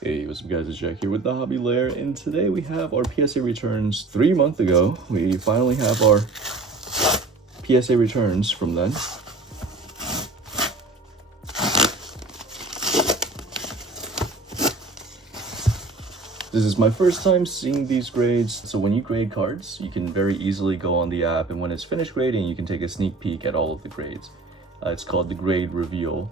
Hey, what's up guys, it's Jack here with the Hobby Lair, and today we have our PSA returns 3 months ago. We finally have our PSA returns from then. This is my first time seeing these grades, so when you grade cards, you can very easily go on the app, and when it's finished grading, you can take a sneak peek at all of the grades. It's called the grade reveal,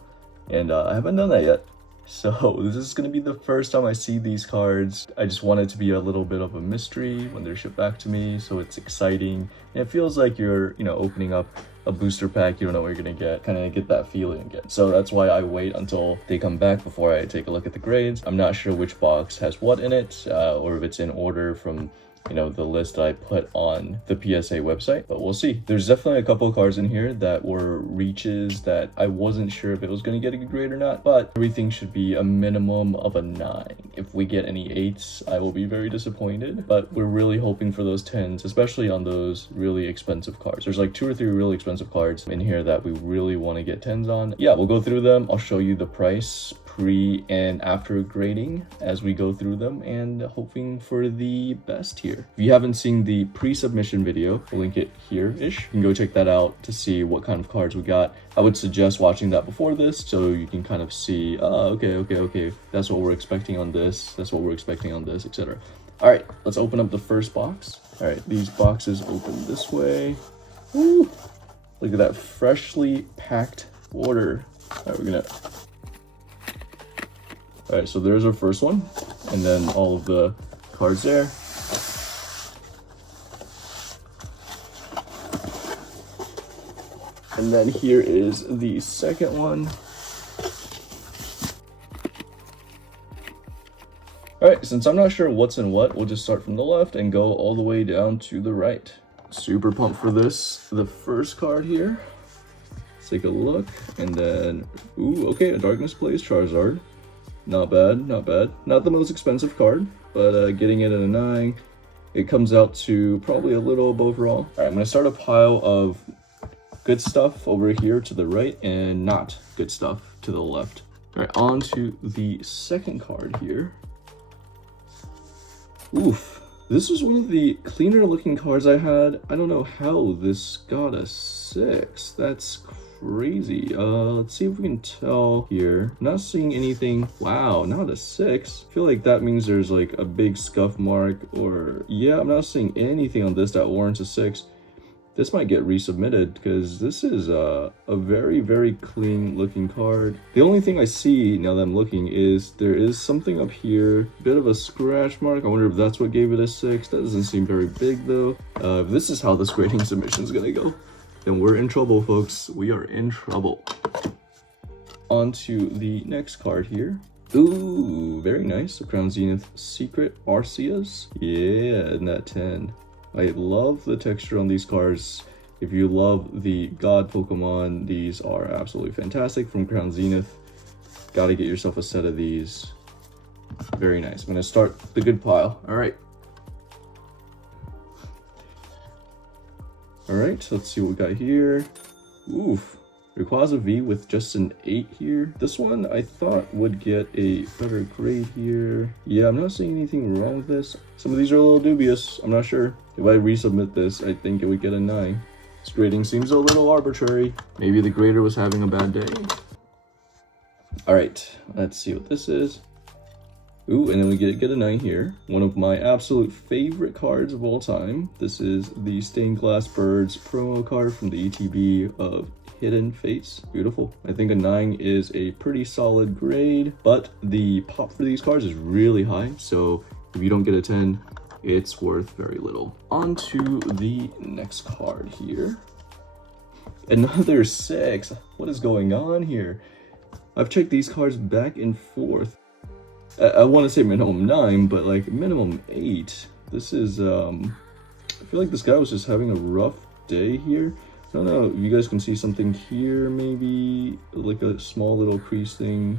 and I haven't done that yet. So this is going to be the first time I see these cards. I just want it to be a little bit of a mystery when they're shipped back to me, so it's exciting. And it feels like you're, opening up a booster pack. You don't know what you're going to get. Kind of get that feeling again. So that's why I wait until they come back before I take a look at the grades. I'm not sure which box has what in it, or if it's in order from the list that I put on the PSA website, but we'll see. There's definitely a couple of cards in here that were reaches that I wasn't sure if it was going to get a good grade or not, but everything should be a minimum of a 9. If we get any 8s, I will be very disappointed, but we're really hoping for those 10s, especially on those really expensive cards. There's like 2 or 3 really expensive cards in here that we really want to get 10s on. Yeah, we'll go through them. I'll show you the price pre and after grading as we go through them, and hoping for the best here. If you haven't seen the pre-submission video, I'll link it here-ish. You can go check that out to see what kind of cards we got. I would suggest watching that before this so you can kind of see, okay, that's what we're expecting on this, that's what we're expecting on this, etc. All right, let's open up the first box. All right, these boxes open this way. Woo! Look at that freshly packed order. All right, all right, so there's our first one, and then all of the cards there. And then here is the second one. All right, since I'm not sure what's in what, we'll just start from the left and go all the way down to the right. Super pumped for this. The first card here. Let's take a look, and then, ooh, okay, a Darkness Plays Charizard. Not bad, not bad. Not the most expensive card, but getting it at a 9. It comes out to probably a little above raw. All right, I'm gonna start a pile of good stuff over here to the right and not good stuff to the left. All right, on to the second card here. Oof, this was one of the cleaner looking cards I had. I don't know how this got a 6. That's crazy. Let's see if we can tell here. Not seeing anything. Wow, not a 6. I feel like that means there's like a big scuff mark, or yeah, I'm not seeing anything on this that warrants a 6. This might get resubmitted because this is a very, very clean looking card. The only thing I see now that I'm looking is there is something up here, bit of a scratch mark. I wonder if that's what gave it a 6. That doesn't seem very big though. If this is how this grading submission is gonna go, then we're in trouble, folks. We are in trouble. On to the next card here. Ooh, very nice. The Crown Zenith Secret Arceus. Yeah, and that 10. I love the texture on these cards. If you love the God Pokemon, these are absolutely fantastic from Crown Zenith. Gotta get yourself a set of these. Very nice. I'm gonna start the good pile. All right. All right, let's see what we got here. Oof, Rayquaza V with just an 8 here. This one I thought would get a better grade here. Yeah, I'm not seeing anything wrong with this. Some of these are a little dubious. I'm not sure. If I resubmit this, I think it would get a 9. This grading seems a little arbitrary. Maybe the grader was having a bad day. All right, let's see what this is. Ooh, and then we get a 9 here. One of my absolute favorite cards of all time. This is the Stained Glass Birds promo card from the ETB of Hidden Fates. Beautiful. I think a 9 is a pretty solid grade, but the pop for these cards is really high, so if you don't get a 10, it's worth very little. On to the next card here. Another 6. What is going on here? I've checked these cards back and forth. I want to say minimum 9, but like minimum 8. This is, I feel like this guy was just having a rough day here. I don't know if you guys can see something here, maybe like a small little crease thing.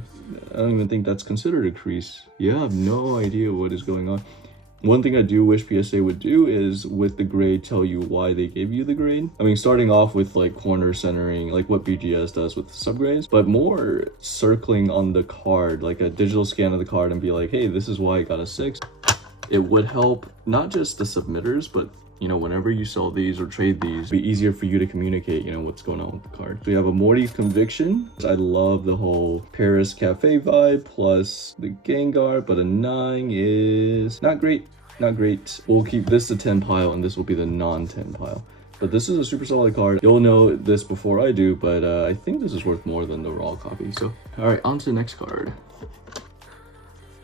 I don't even think that's considered a crease. Yeah, I have no idea what is going on. One thing I do wish PSA would do is with the grade tell you why they gave you the grade. I mean, starting off with like corner centering, like what BGS does with subgrades, but more circling on the card, like a digital scan of the card and be like, hey, this is why I got a 6. It would help not just the submitters, but you know, whenever you sell these or trade these, it'd be easier for you to communicate, you know, what's going on with the card. So you have a Morty's Conviction. I love the whole Paris Cafe vibe plus the Gengar, but a 9 is not great, not great. We'll keep this the 10 pile and this will be the non-10 pile. But this is a super solid card. You'll know this before I do, but I think this is worth more than the raw copy. So, all right, on to the next card.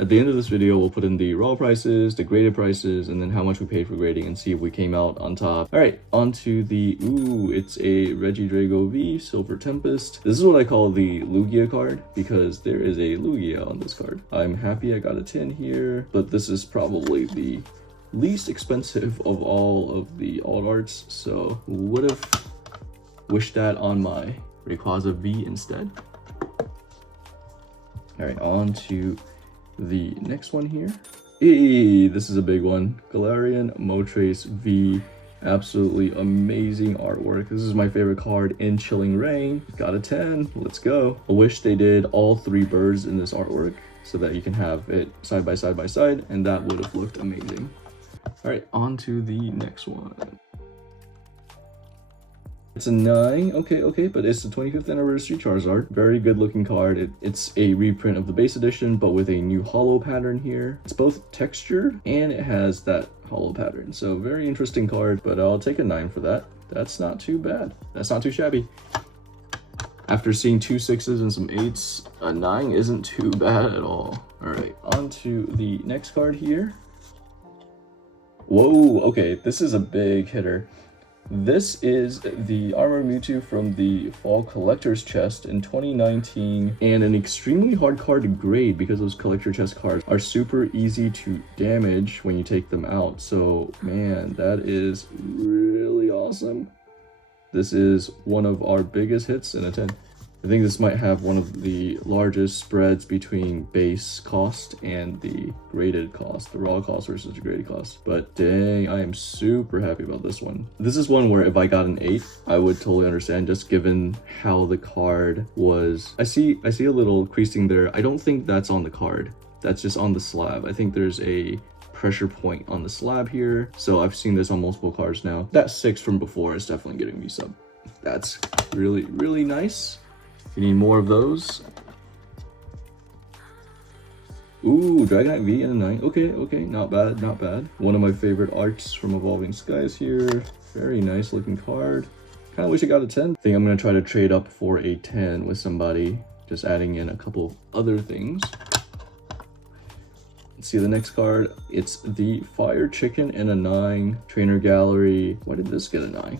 At the end of this video, we'll put in the raw prices, the graded prices, and then how much we paid for grading and see if we came out on top. All right, on to the, ooh, it's a Regidrago V, Silver Tempest. This is what I call the Lugia card because there is a Lugia on this card. I'm happy I got a 10 here, but this is probably the least expensive of all of the alt arts, so would have wished that on my Rayquaza V instead. All right, on to the next one here. Hey, this is a big one. Galarian Moltres V. Absolutely amazing artwork. This is my favorite card in Chilling Reign. Got a 10. Let's go. I wish they did all 3 birds in this artwork so that you can have it side by side, and that would have looked amazing. All right, on to the next one. It's a 9, okay, but it's the 25th anniversary Charizard. Very good looking card. It's a reprint of the base edition, but with a new hollow pattern here. It's both textured and it has that hollow pattern. So very interesting card, but I'll take a 9 for that. That's not too bad. That's not too shabby. After seeing 2 6s and some 8s, a 9 isn't too bad at all. All right, on to the next card here. Whoa, okay, this is a big hitter. This is the Armored Mewtwo from the Fall Collector's Chest in 2019, and an extremely hard card to grade because those collector chest cards are super easy to damage when you take them out. So man, that is really awesome. This is one of our biggest hits in a 10. I think this might have one of the largest spreads between base cost and the graded cost, the raw cost versus the graded cost. But dang, I am super happy about this one. This is one where if I got an 8, I would totally understand, just given how the card was. I see a little creasing there. I don't think that's on the card. That's just on the slab. I think there's a pressure point on the slab here. So I've seen this on multiple cards now. That 6 from before is definitely getting me sub. That's really, really nice. You need more of those. Ooh, Dragonite V and a 9. Okay, not bad, not bad. One of my favorite arts from Evolving Skies here. Very nice looking card. Kind of wish I got a 10. I think I'm gonna try to trade up for a 10 with somebody, just adding in a couple other things. Let's see the next card. It's the Fire Chicken and a 9. Trainer Gallery. Why did this get a 9?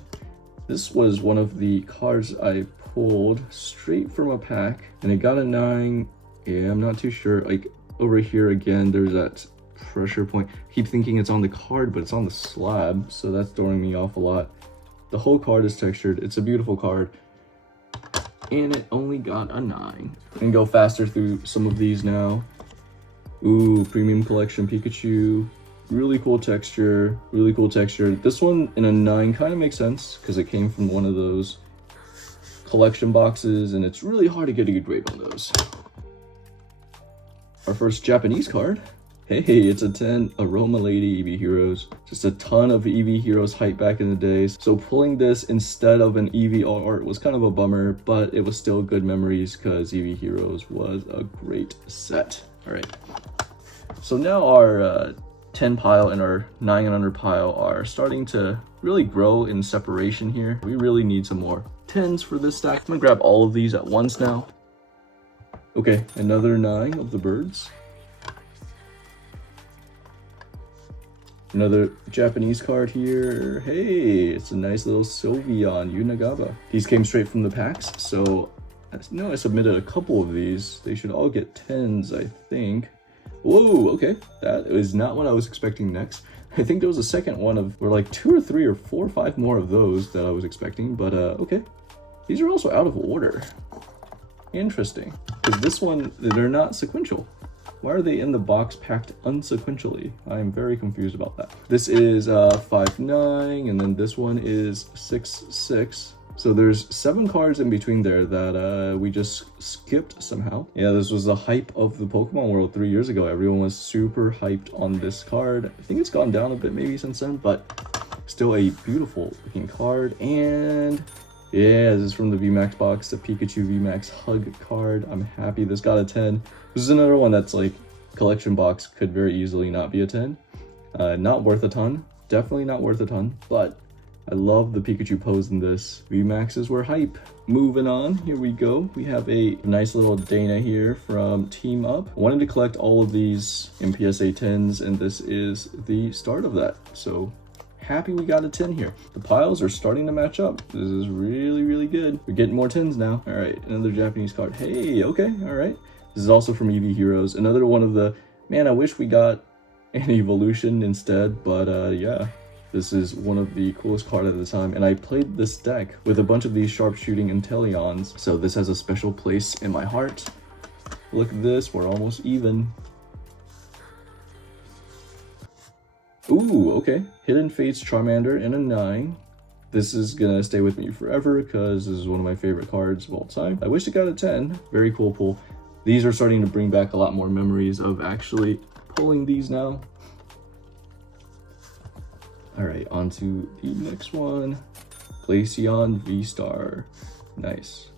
This was one of the cards I pulled straight from a pack and it got a 9. Yeah, I'm not too sure. Like over here again, there's that pressure point. I keep thinking it's on the card, but it's on the slab, so that's throwing me off a lot. The whole card is textured. It's a beautiful card, and it only got a 9. I can go faster through some of these now. Ooh, Premium Collection Pikachu. Really cool texture, really cool texture. This one in a 9 kind of makes sense because it came from one of those collection boxes, and it's really hard to get a good grade on those. Our first Japanese card. Hey, it's a 10, Aroma Lady EV Heroes. Just a ton of EV Heroes hype back in the days. So pulling this instead of an EV art was kind of a bummer, but it was still good memories because EV Heroes was a great set. All right. So now our 10 pile and our 9 and under pile are starting to really grow in separation here. We really need some more 10s for this stack. I'm gonna grab all of these at once now. Okay, another 9 of the birds. Another Japanese card here. Hey, it's a nice little Sylveon Unagaba. These came straight from the packs, so I submitted a couple of these. They should all get 10s, I think. Whoa, okay, that is not what I was expecting next. I think there was a second one or like 2 or 3 or 4 or 5 more of those that I was expecting, but okay. These are also out of order. Interesting, because this one, they're not sequential. Why are they in the box packed unsequentially? I am very confused about that. This is 5-9, and then this one is 6-6. So there's 7 cards in between there that we just skipped somehow. Yeah, this was the hype of the Pokemon world 3 years ago. Everyone was super hyped on this card. I think it's gone down a bit maybe since then, but still a beautiful looking card. And yeah, this is from the VMAX box, the Pikachu VMAX Hug card. I'm happy this got a 10. This is another one that's like collection box, could very easily not be a 10. Not worth a ton. Definitely not worth a ton, but I love the Pikachu pose in this. VMAXs were hype. Moving on, here we go. We have a nice little Dana here from Team Up. I wanted to collect all of these in PSA 10s, and this is the start of that. So happy we got a 10 here. The piles are starting to match up. This is really, really good. We're getting more 10s now. All right, another Japanese card. Hey, okay, all right. This is also from EV Heroes. Another one of the, man, I wish we got an evolution instead, but yeah. This is one of the coolest cards at the time, and I played this deck with a bunch of these sharpshooting Inteleons, so this has a special place in my heart. Look at this, we're almost even. Ooh, okay. Hidden Fates Charmander in a 9. This is gonna stay with me forever because this is one of my favorite cards of all time. I wish it got a 10. Very cool pull. These are starting to bring back a lot more memories of actually pulling these now. All right, on to the next one. Glaceon V-Star. Nice.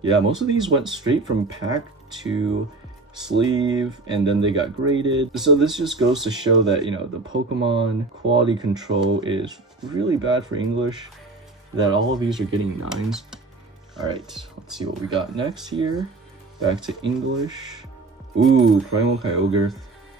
Yeah, most of these went straight from pack to sleeve, and then they got graded. So this just goes to show that, you know, the Pokemon quality control is really bad for English, that all of these are getting 9s. All right, let's see what we got next here. Back to English. Ooh, Primal Kyogre.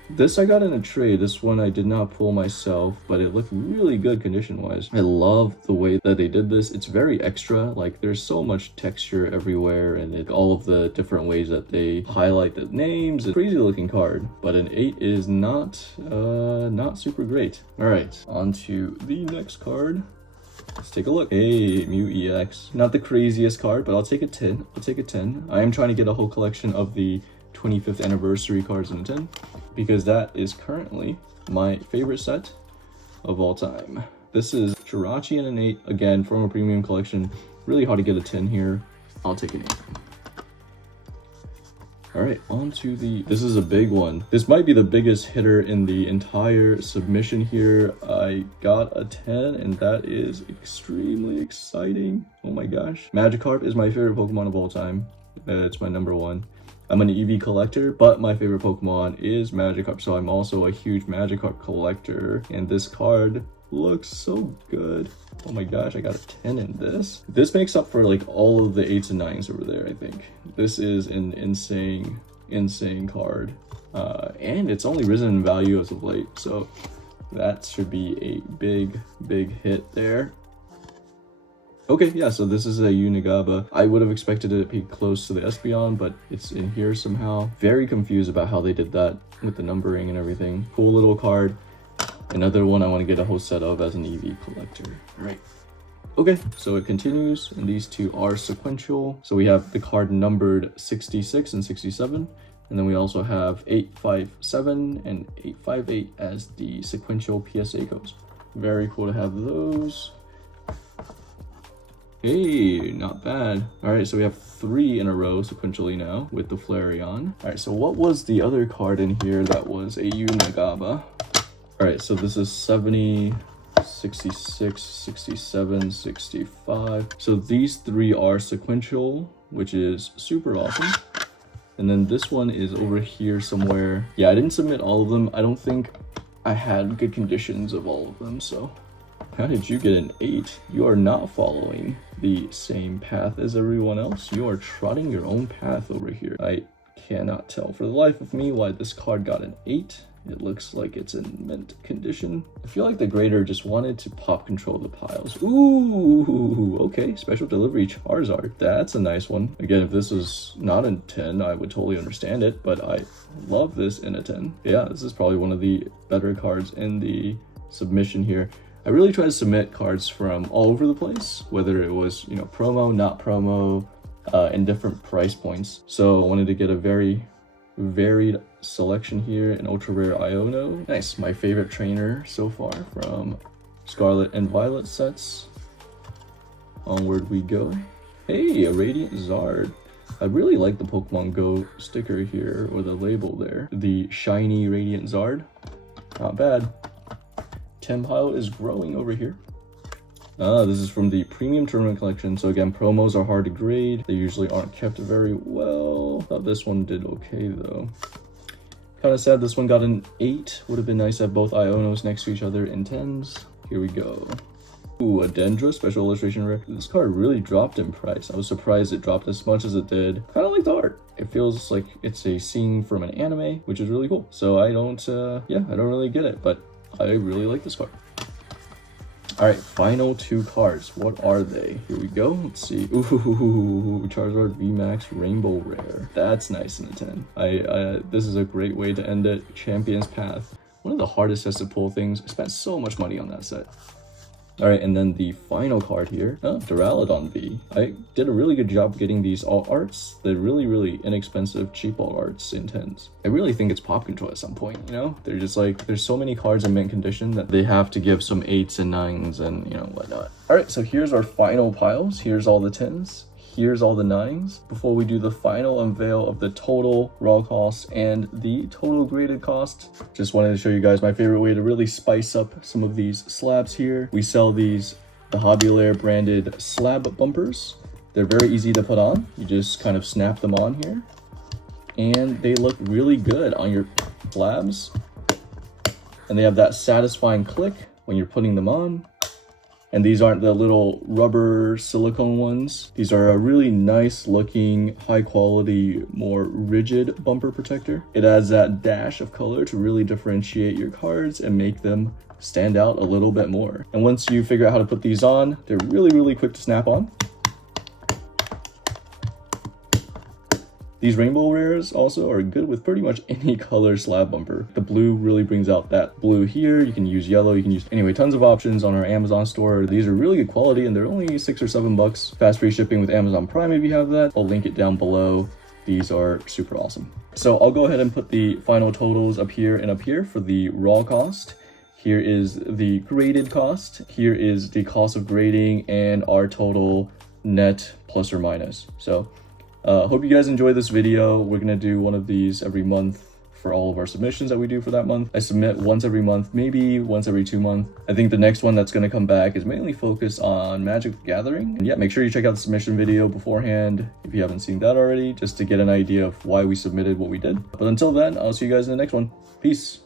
This I got in a trade. This one I did not pull myself, but it looked really good condition-wise. I love the way that they did this. It's very extra. Like, there's so much texture everywhere, and all of the different ways that they highlight the names. It's a crazy looking card, but an 8 is not super great. All right, on to the next card. Let's take a look. Hey, Mew EX. Not the craziest card, but I'll take a 10. I'll take a 10. I am trying to get a whole collection of the 25th anniversary cards in a 10, because that is currently my favorite set of all time. This is Jirachi in an 8, again from a premium collection. Really hard to get a 10 here. I'll take an 8. All right, on to this is a big one. This might be the biggest hitter in the entire submission here. I got a 10, and that is extremely exciting. Oh my gosh. Magikarp is my favorite Pokemon of all time. It's my number 1. I'm an EV collector, but my favorite Pokemon is Magikarp, so I'm also a huge Magikarp collector, and this card looks so good. Oh my gosh, I got a 10 in this. This makes up for like all of the 8s and 9s over there, I think. This is an insane card, and it's only risen in value as of late, so that should be a big hit there. Okay, yeah, so this is a Unigaba. I would have expected it to be close to the Espeon, but it's in here somehow. Very confused about how they did that with the numbering and everything. Cool little card. Another one I want to get a whole set of as an EV collector. All right. Okay, so it continues, and these two are sequential. So we have the card numbered 66 and 67, and then we also have 857 and 858 as the sequential PSA codes. Very cool to have those. Hey, not bad. All right, so we have 3 in a row sequentially now with the Flareon. All right, so what was the other card in here that was a Unigaba? All right, so this is 70, 66, 67, 65. So these 3 are sequential, which is super awesome. And then this one is over here somewhere. Yeah, I didn't submit all of them. I don't think I had good conditions of all of them, so. How did you get an 8? You are not following the same path as everyone else. You are trotting your own path over here. I cannot tell for the life of me why this card got an 8. It looks like it's in mint condition. I feel like the grader just wanted to pop control the piles. Ooh, okay. Special delivery Charizard. That's a nice one. Again, if this was not a 10, I would totally understand it, but I love this in a 10. Yeah, this is probably one of the better cards in the submission here. I really try to submit cards from all over the place, whether it was, you know, promo, not promo, and different price points. So I wanted to get a very varied selection here, an ultra rare Iono. Nice, my favorite trainer so far from Scarlet and Violet sets. Onward we go. Hey, a Radiant Zard. I really like the Pokemon Go sticker here, or the label there. The shiny Radiant Zard. Not bad. 10 pile is growing over here. This is from the Premium Tournament Collection. So again, promos are hard to grade. They usually aren't kept very well. Thought this one did okay though. Kind of sad this one got an 8. Would have been nice to have both Ionos next to each other in 10s. Here we go. Ooh, a Dendra Special Illustration Rare. This card really dropped in price. I was surprised it dropped as much as it did. Kind of like the art. It feels like it's a scene from an anime, which is really cool. So I don't really get it, but I really like this card. All right, final 2 cards. What are they? Here we go. Let's see. Ooh, Charizard VMAX Rainbow Rare. That's nice in the 10. This is a great way to end it. Champion's Path. One of the hardest sets to pull things. I spent so much money on that set. All right, and then the final card here, Duraludon V. I did a really good job getting these alt arts. They're really inexpensive, cheap alt arts in 10s. I really think it's pop control at some point, you know? They're just like, there's so many cards in mint condition that they have to give some 8s and 9s and, you know, whatnot. All right, so here's our final piles. Here's all the 10s. Here's all the 9s. Before we do the final unveil of the total raw cost and the total graded cost, just wanted to show you guys my favorite way to really spice up some of these slabs here. We sell these, the Hobby Lair branded slab bumpers. They're very easy to put on. You just kind of snap them on here. And they look really good on your slabs. And they have that satisfying click when you're putting them on. And these aren't the little rubber silicone ones. These are a really nice looking, high quality, more rigid bumper protector. It adds that dash of color to really differentiate your cards and make them stand out a little bit more. And once you figure out how to put these on, they're really quick to snap on. These rainbow rares also are good with pretty much any color slab bumper. The blue really brings out that blue here. You can use yellow, you can use, anyway, tons of options on our Amazon store. These are really good quality and they're only $6 or $7. Fast free shipping with Amazon Prime if you have that. I'll link it down below. These are super awesome. So I'll go ahead and put the final totals up here and up here for the raw cost. Here is the graded cost. Here is the cost of grading and our total net plus or minus. So hope you guys enjoy this video. We're gonna do one of these every month for all of our submissions that we do for that month. I submit once every month, maybe once every 2 months. I think the next one that's gonna come back is mainly focused on Magic the Gathering. And yeah, make sure you check out the submission video beforehand if you haven't seen that already, just to get an idea of why we submitted what we did. But until then, I'll see you guys in the next one. Peace.